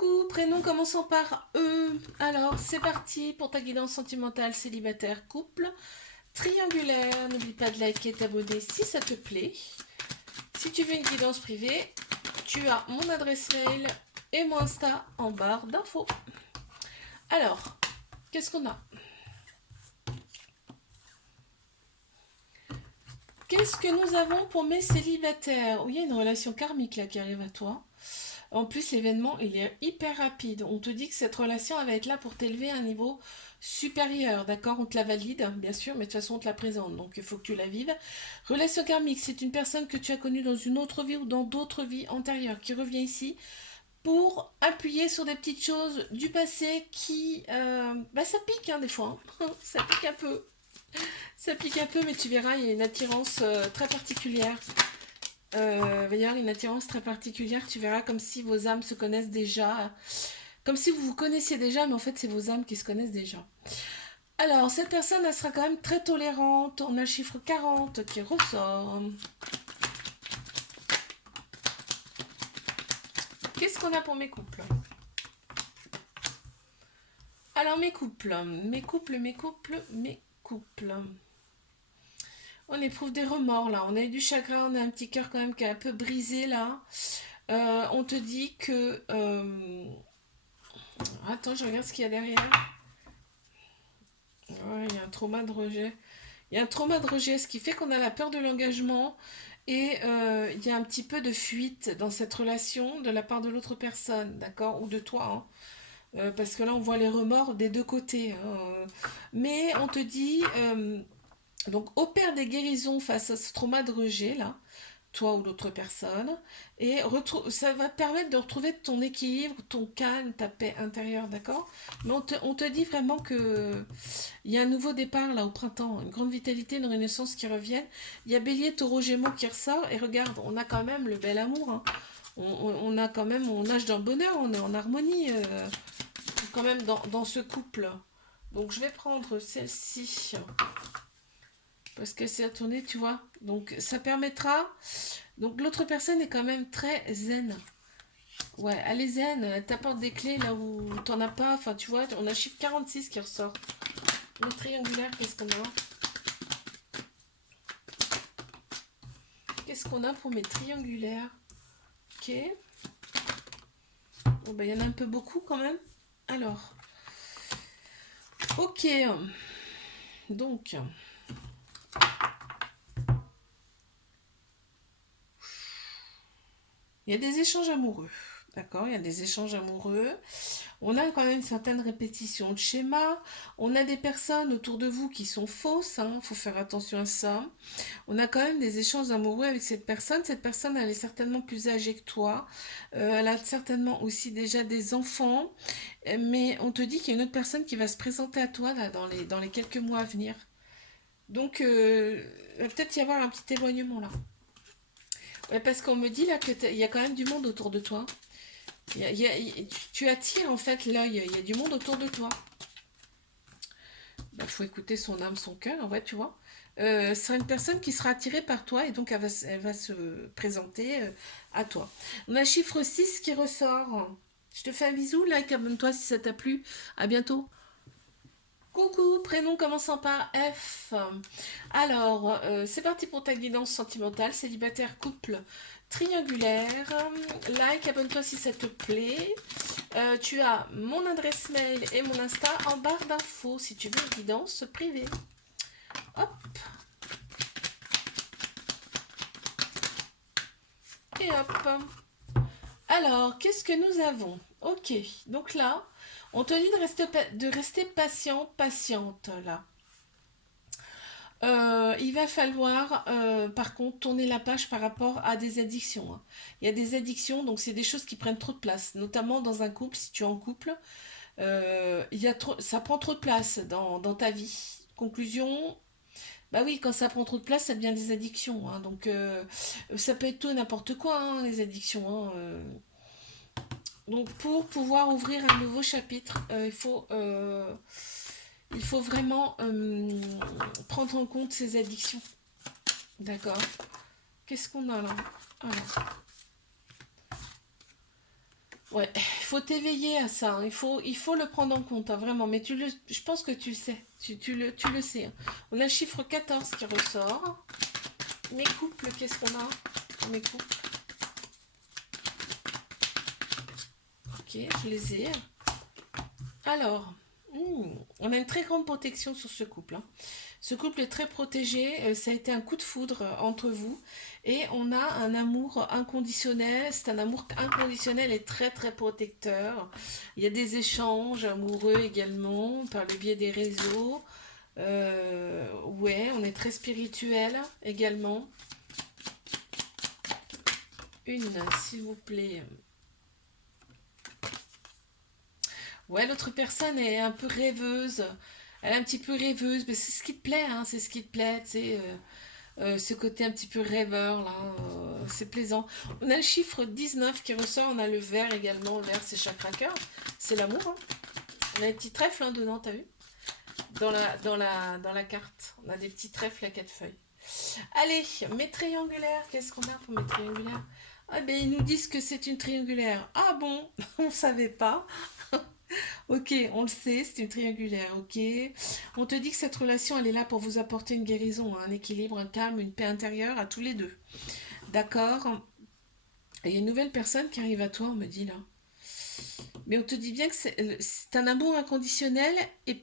Coucou, prénom commençant par E. Alors, c'est parti pour ta guidance sentimentale, célibataire, couple, triangulaire. N'oublie pas de liker et t'abonner si ça te plaît. Si tu veux une guidance privée, tu as mon adresse mail et mon Insta en barre d'infos. Alors, qu'est-ce qu'on a? Qu'est-ce que nous avons pour mes célibataires? Oui, il y a une relation karmique là qui arrive à toi. En plus, l'événement, il est hyper rapide. On te dit que cette relation, elle va être là pour t'élever à un niveau supérieur, d'accord? On te la valide, bien sûr, mais de toute façon, on te la présente, donc il faut que tu la vives. Relation karmique, c'est une personne que tu as connue dans une autre vie ou dans d'autres vies antérieures qui revient ici pour appuyer sur des petites choses du passé qui... ça pique, hein, des fois. Hein. Ça pique un peu. Ça pique un peu, mais tu verras, il y a une attirance très particulière. D'ailleurs, une attirance très particulière, tu verras comme si vos âmes se connaissent déjà, comme si vous vous connaissiez déjà, mais en fait c'est vos âmes qui se connaissent déjà. Alors, cette personne, elle sera quand même très tolérante, on a le chiffre 40 qui ressort. Qu'est-ce qu'on a pour mes couples? Alors, mes couples. On éprouve des remords là, on a eu du chagrin, on a un petit cœur quand même qui est un peu brisé là. On te dit que... Attends, je regarde ce qu'il y a derrière. Ouais, il y a un trauma de rejet. Il y a un trauma de rejet, ce qui fait qu'on a la peur de l'engagement et il y a un petit peu de fuite dans cette relation de la part de l'autre personne, d'accord? Ou de toi, hein. Parce que là, on voit les remords des deux côtés, hein. Mais on te dit, donc opère des guérisons face à ce trauma de rejet, là, toi ou l'autre personne, et ça va te permettre de retrouver ton équilibre, ton calme, ta paix intérieure, d'accord? Mais on te dit vraiment que il y a un nouveau départ là au printemps, une grande vitalité, une renaissance qui reviennent. Il y a Bélier, Taureau, Gémeaux qui ressort, et regarde, on a quand même le bel amour, hein. On a quand même, on nage dans le bonheur, on est en harmonie quand même dans ce couple. Donc je vais prendre celle-ci parce que c'est à tourner, tu vois. Donc ça permettra. Donc l'autre personne est quand même très zen. Ouais, elle est zen, elle t'apporte des clés là où t'en as pas. Enfin, tu vois, on a chiffre 46 qui ressort. Le triangulaire, qu'est-ce qu'on a? Qu'est-ce qu'on a pour mes triangulaires? Ok. Bon, ben, il y en a un peu beaucoup quand même. Alors. Ok. Donc. Il y a des échanges amoureux. D'accord, il y a des échanges amoureux. On a quand même une certaine répétition de schéma. On a des personnes autour de vous qui sont fausses. Il faut faire attention à ça. On a quand même des échanges amoureux avec cette personne. Cette personne, elle est certainement plus âgée que toi. Elle a certainement aussi déjà des enfants. Mais on te dit qu'il y a une autre personne qui va se présenter à toi là, dans les quelques mois à venir. Donc, il va peut-être y avoir un petit éloignement là. Ouais, parce qu'on me dit là qu'il y a quand même du monde autour de toi. Tu attires en fait l'œil, il y a du monde autour de toi. Il faut écouter son âme, son cœur, ouais, tu vois. Ce sera une personne qui sera attirée par toi et donc elle va se présenter à toi. On a le chiffre 6 qui ressort. Je te fais un bisou, like, abonne-toi si ça t'a plu. À bientôt. Coucou, prénom commençant par F. Alors, c'est parti pour ta guidance sentimentale, célibataire, couple, triangulaire. Like, abonne-toi si ça te plaît. Tu as mon adresse mail et mon Insta en barre d'infos si tu veux une guidance privée. Hop. Et hop. Alors, qu'est-ce que nous avons? Ok, donc là, on te dit de rester patient, patiente, là. Il va falloir, par contre, tourner la page par rapport à des addictions, hein. Il y a des addictions, donc c'est des choses qui prennent trop de place, notamment dans un couple, si tu es en couple. Ça prend trop de place dans ta vie. Conclusion, bah oui, quand ça prend trop de place, ça devient des addictions, hein. Donc, ça peut être tout et n'importe quoi, hein, les addictions, hein. Donc, pour pouvoir ouvrir un nouveau chapitre, il faut vraiment prendre en compte ces addictions. D'accord. Qu'est-ce qu'on a là? Alors. Ouais, il faut t'éveiller à ça, hein. Il faut le prendre en compte, hein, vraiment. Mais je pense que tu le sais. Tu le sais, hein. On a le chiffre 14 qui ressort. Mes couples, qu'est-ce qu'on a? Mes couples. Ok, je les ai. Alors, on a une très grande protection sur ce couple, hein. Ce couple est très protégé, ça a été un coup de foudre entre vous et on a un amour inconditionnel, c'est un amour inconditionnel et très très protecteur. Il y a des échanges amoureux également par le biais des réseaux. Ouais, on est très spirituel également. Une, s'il vous plaît. Ouais, l'autre personne est un peu rêveuse. Elle est un petit peu rêveuse, mais c'est ce qui te plaît, hein, c'est ce qui te plaît, tu sais, ce côté un petit peu rêveur, là, c'est plaisant. On a le chiffre 19 qui ressort, on a le vert également, le vert c'est chakra cœur, c'est l'amour, hein. On a des petits trèfles hein, dedans, t'as vu? Dans la carte, on a des petits trèfles à 4 feuilles. Allez, mes triangulaires, qu'est-ce qu'on a pour mes triangulaires? Ah ben ils nous disent que c'est une triangulaire. Ah bon, on savait pas. Ok, on le sait, c'est une triangulaire, ok. On te dit que cette relation, elle est là pour vous apporter une guérison, hein, un équilibre, un calme, une paix intérieure à tous les deux. D'accord? Et il y a une nouvelle personne qui arrive à toi, on me dit là. Mais on te dit bien que c'est un amour inconditionnel et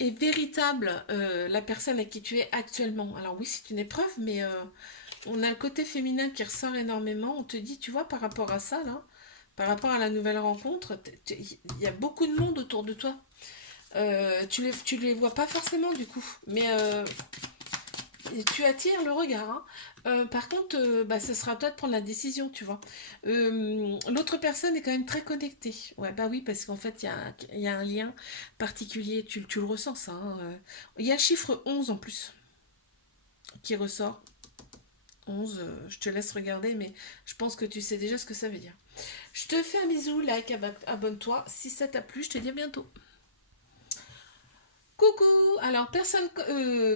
véritable, la personne à qui tu es actuellement. Alors oui, c'est une épreuve, mais on a le côté féminin qui ressort énormément. On te dit, tu vois, par rapport à ça, là, par rapport à la nouvelle rencontre, il y a beaucoup de monde autour de toi. Tu les vois pas forcément du coup, mais tu attires le regard, hein. Par contre, bah, ce sera à toi de prendre la décision, tu vois. L'autre personne est quand même très connectée. Ouais, bah oui, parce qu'en fait, il y a un lien particulier, tu le ressens ça, hein. Il y a le chiffre 11 en plus qui ressort. 11, je te laisse regarder, mais je pense que tu sais déjà ce que ça veut dire. Je te fais un bisou, like, abonne-toi. Si ça t'a plu, je te dis à bientôt. Coucou. Alors,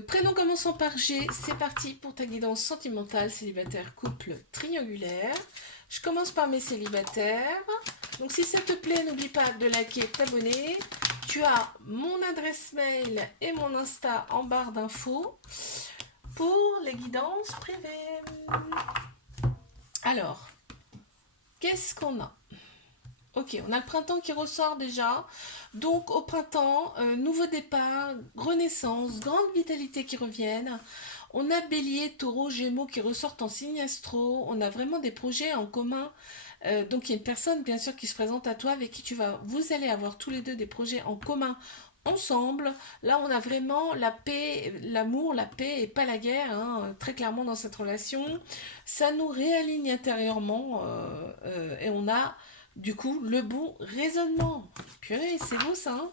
prénom commençant par G, c'est parti pour ta guidance sentimentale, célibataire, couple, triangulaire. Je commence par mes célibataires. Donc si ça te plaît, n'oublie pas de liker, t'abonner. Tu as mon adresse mail et mon Insta en barre d'infos pour les guidances privées. Alors, qu'est-ce qu'on a? Ok, on a le printemps qui ressort déjà. Donc au printemps, nouveau départ, renaissance, grande vitalité qui reviennent. On a Bélier, Taureau, Gémeaux qui ressortent en signe astro. On a vraiment des projets en commun. Donc il y a une personne bien sûr qui se présente à toi avec qui vous allez avoir tous les deux des projets en commun ensemble. Là on a vraiment la paix, l'amour, la paix et pas la guerre, hein, très clairement dans cette relation. Ça nous réaligne intérieurement et on a du coup, le bon raisonnement. Purée, c'est beau ça, hein?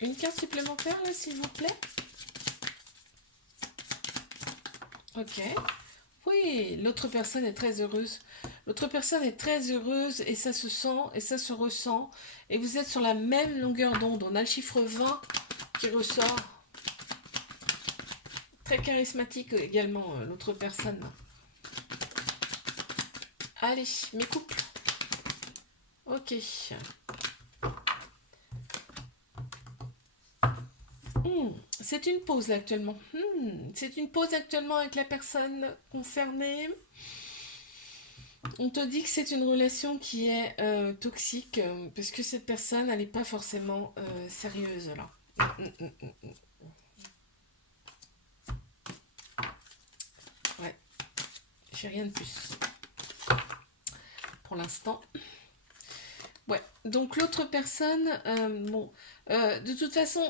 Une carte supplémentaire, là, s'il vous plaît. Ok. Oui, l'autre personne est très heureuse. L'autre personne est très heureuse et ça se sent et ça se ressent. Et vous êtes sur la même longueur d'onde. On a le chiffre 20 qui ressort. Très charismatique également, l'autre personne. Allez, mes couples. Ok. C'est une pause là actuellement. C'est une pause actuellement avec la personne concernée. On te dit que c'est une relation qui est toxique parce que cette personne, elle n'est pas forcément sérieuse là. Ouais, j'ai rien de plus pour l'instant. Ouais, donc l'autre personne, bon, de toute façon,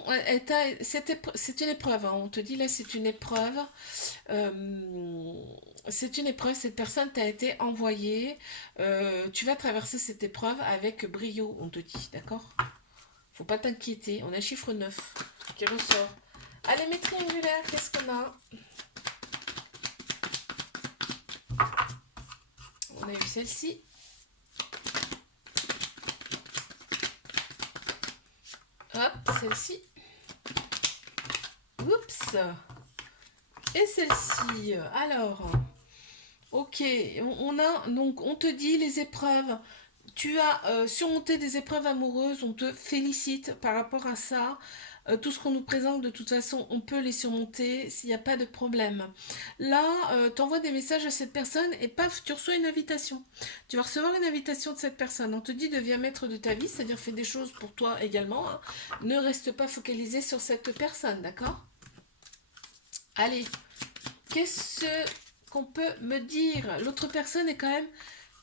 c'est une épreuve, hein. On te dit là, c'est une épreuve. C'est une épreuve, cette personne t'a été envoyée. Tu vas traverser cette épreuve avec brio, on te dit, d'accord? Faut pas t'inquiéter. On a le chiffre 9 qui ressort. Allez, mes triangulaires, qu'est-ce qu'on a? On a eu celle-ci. Hop, celle-ci. Oups. Et celle-ci. Alors, Ok, on a donc on te dit les épreuves. Tu as surmonté des épreuves amoureuses, on te félicite par rapport à ça. Tout ce qu'on nous présente, de toute façon, on peut les surmonter s'il n'y a pas de problème. Là, tu envoies des messages à cette personne et paf, tu reçois une invitation. Tu vas recevoir une invitation de cette personne. On te dit deviens maître de ta vie, c'est-à-dire fais des choses pour toi également, hein. Ne reste pas focalisé sur cette personne, d'accord? Allez, qu'est-ce qu'on peut me dire? L'autre personne est quand même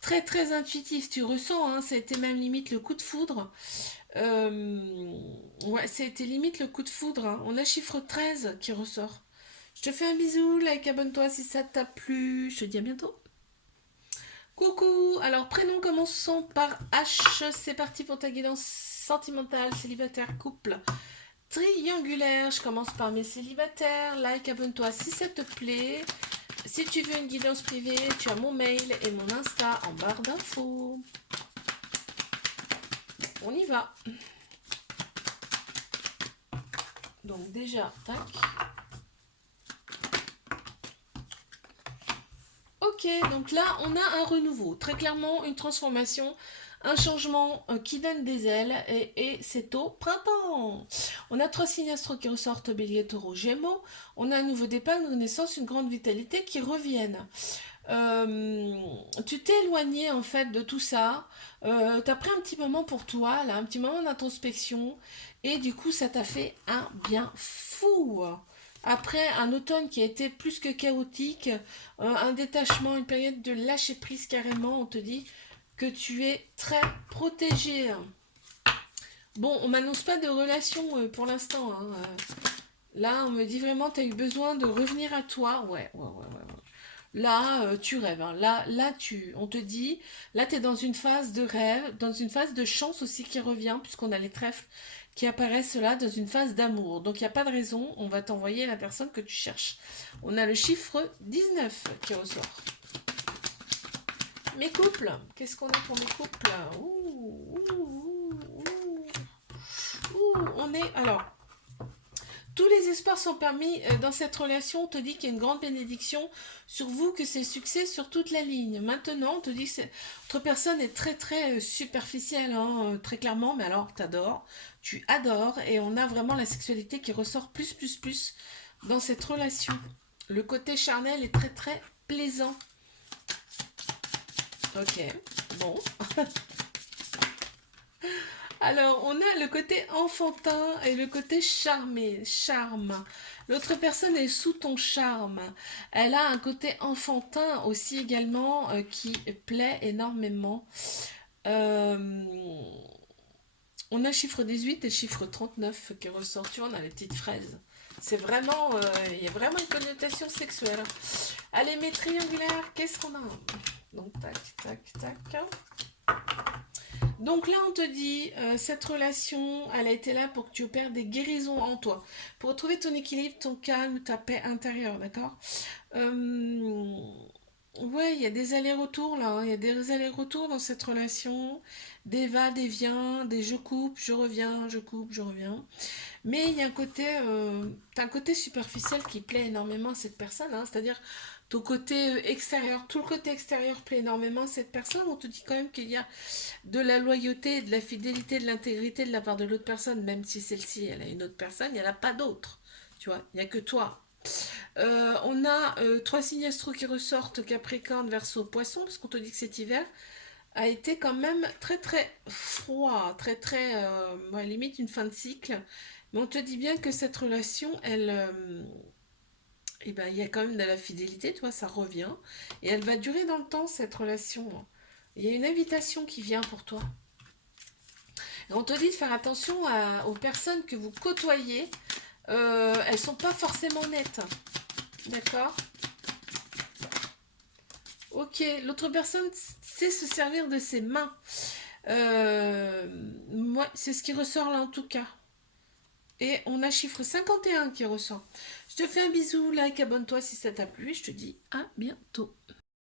très très intuitif, tu ressens, hein, ça a été même limite le coup de foudre. Euh, ouais, ça a été limite le coup de foudre, hein. On a chiffre 13 qui ressort. Je te fais un bisou, like, abonne-toi si ça t'a plu. Je te dis à bientôt. Coucou, alors prénom commençons par H, c'est parti pour ta guidance sentimentale, célibataire, couple, triangulaire. Je commence par mes célibataires, like, abonne-toi si ça te plaît. Si tu veux une guidance privée, tu as mon mail et mon Insta en barre d'infos. On y va. Donc déjà, tac. Ok, donc là, on a un renouveau. Très clairement, une transformation, un changement qui donne des ailes et c'est au printemps. On a trois signes astro qui ressortent, Bélier, Taureau, Gémeaux. On a un nouveau départ, une renaissance, une grande vitalité qui reviennent. Euh, Tu t'es éloigné en fait de tout ça. T'as pris un petit moment pour toi, là, un petit moment d'introspection, et du coup, ça t'a fait un bien fou. Après un automne qui a été plus que chaotique, un détachement, une période de lâcher prise carrément, on te dit que tu es très protégé. Bon, on m'annonce pas de relation pour l'instant, hein. Là, on me dit vraiment, tu as eu besoin de revenir à toi. Ouais, ouais, ouais, ouais. Là, tu rêves, hein. Là, on te dit, là, tu es dans une phase de rêve, dans une phase de chance aussi qui revient, puisqu'on a les trèfles qui apparaissent là, dans une phase d'amour. Donc, il n'y a pas de raison, on va t'envoyer la personne que tu cherches. On a le chiffre 19 qui ressort. Mes couples, qu'est-ce qu'on a pour mes couples? Ouh, ouh, ouh, ouh. Ouh, on est, alors, tous les espoirs sont permis dans cette relation. On te dit qu'il y a une grande bénédiction sur vous, que c'est succès sur toute la ligne. Maintenant, on te dit que votre personne est très très superficielle, hein, très clairement, mais alors t'adores, tu adores, et on a vraiment la sexualité qui ressort plus plus plus dans cette relation. Le côté charnel est très très plaisant. Ok, bon. Alors, on a le côté enfantin et le côté charme. L'autre personne est sous ton charme. Elle a un côté enfantin aussi également qui plaît énormément. Euh, on a chiffre 18 et chiffre 39 qui ressortent. Tu vois, on a les petites fraises. C'est vraiment, il y a vraiment une connotation sexuelle. Allez, mes triangulaires, qu'est-ce qu'on a? Donc, tac, tac, tac. Donc là, on te dit, cette relation, elle a été là pour que tu opères des guérisons en toi, pour retrouver ton équilibre, ton calme, ta paix intérieure, d'accord? Euh, ouais, il y a des allers-retours là, hein. Il y a des allers-retours dans cette relation, des va-et-vient, des je coupe, je reviens, je coupe, je reviens. Mais il y a un côté, t'as un côté superficiel qui plaît énormément à cette personne, hein. C'est-à-dire ton côté extérieur, tout le côté extérieur plaît énormément à cette personne. On te dit quand même qu'il y a de la loyauté, de la fidélité, de l'intégrité de la part de l'autre personne, même si celle-ci, elle a une autre personne, il n'y en a pas d'autre. Tu vois, il n'y a que toi. On a trois signes astro qui ressortent, Capricorne, Verseau, Poisson, parce qu'on te dit que cet hiver a été quand même très très froid, très très, ouais, limite une fin de cycle. Mais on te dit bien que cette relation, elle, eh ben, il y a quand même de la fidélité, tu vois, ça revient. Et elle va durer dans le temps, cette relation. Il y a une invitation qui vient pour toi. Et on te dit de faire attention aux personnes que vous côtoyez. Elles sont pas forcément nettes. D'accord? Ok, l'autre personne sait se servir de ses mains. Moi, c'est ce qui ressort là en tout cas. Et on a chiffre 51 qui ressort. Je te fais un bisou, like, abonne-toi si ça t'a plu et je te dis à bientôt.